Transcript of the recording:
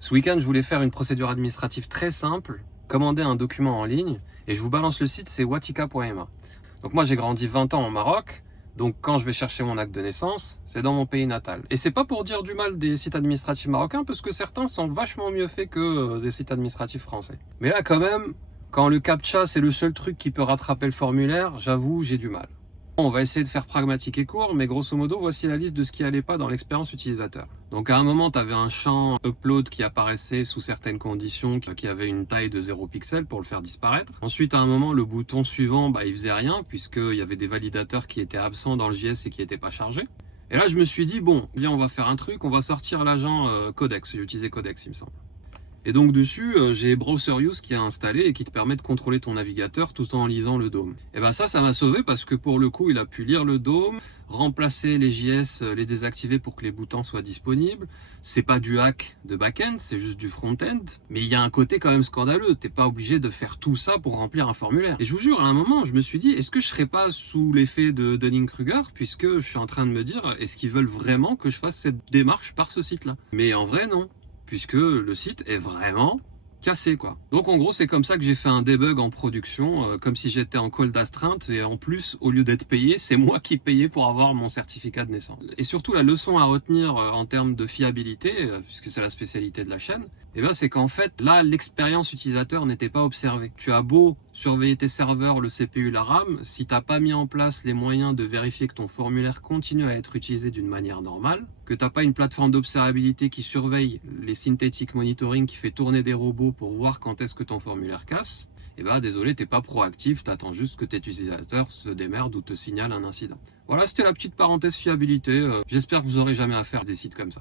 Ce week-end, je voulais faire une procédure administrative très simple, commander un document en ligne, et je vous balance le site, c'est watika.ma. Donc moi, j'ai grandi 20 ans au Maroc, donc quand je vais chercher mon acte de naissance, c'est dans mon pays natal. Et c'est pas pour dire du mal des sites administratifs marocains, parce que certains sont vachement mieux faits que des sites administratifs français. Mais là, quand même, quand le CAPTCHA, c'est le seul truc qui peut rattraper le formulaire, j'avoue, j'ai du mal. On va essayer de faire pragmatique et court, mais grosso modo, voici la liste de ce qui allait pas dans l'expérience utilisateur. Donc à un moment, tu avais un champ upload qui apparaissait sous certaines conditions, qui avait une taille de 0 pixel pour le faire disparaître. Ensuite, à un moment, le bouton suivant, il faisait rien, puisqu'il y avait des validateurs qui étaient absents dans le JS et qui n'étaient pas chargés. Et là, je me suis dit, bon, viens, on va faire un truc, on va sortir l'agent Codex. J'ai utilisé Codex, il me semble. Et donc dessus, j'ai Browseruse qui est installé et qui te permet de contrôler ton navigateur tout en lisant le DOM. Et ben ça m'a sauvé parce que pour le coup, il a pu lire le DOM, remplacer les JS, les désactiver pour que les boutons soient disponibles. C'est pas du hack de back-end, c'est juste du front-end. Mais il y a un côté quand même scandaleux. T'es pas obligé de faire tout ça pour remplir un formulaire. Et je vous jure, à un moment, je me suis dit, est-ce que je serais pas sous l'effet de Dunning-Kruger, puisque je suis en train de me dire, est-ce qu'ils veulent vraiment que je fasse cette démarche par ce site-là? Mais en vrai, non, puisque le site est vraiment cassé, quoi. Donc en gros, c'est comme ça que j'ai fait un debug en production, comme si j'étais en call d'astreinte, et en plus, au lieu d'être payé, c'est moi qui payais pour avoir mon certificat de naissance. Et surtout, la leçon à retenir en termes de fiabilité, puisque c'est la spécialité de la chaîne, c'est qu'en fait, là, l'expérience utilisateur n'était pas observée. Tu as beau surveiller tes serveurs, le CPU, la RAM, si t'as pas mis en place les moyens de vérifier que ton formulaire continue à être utilisé d'une manière normale, que t'as pas une plateforme d'observabilité qui surveille les synthetic monitoring, qui fait tourner des robots pour voir quand est-ce que ton formulaire casse, désolé, t'es pas proactif, t'attends juste que tes utilisateurs se démerdent ou te signalent un incident. Voilà, c'était la petite parenthèse fiabilité. J'espère que vous aurez jamais à faire des sites comme ça.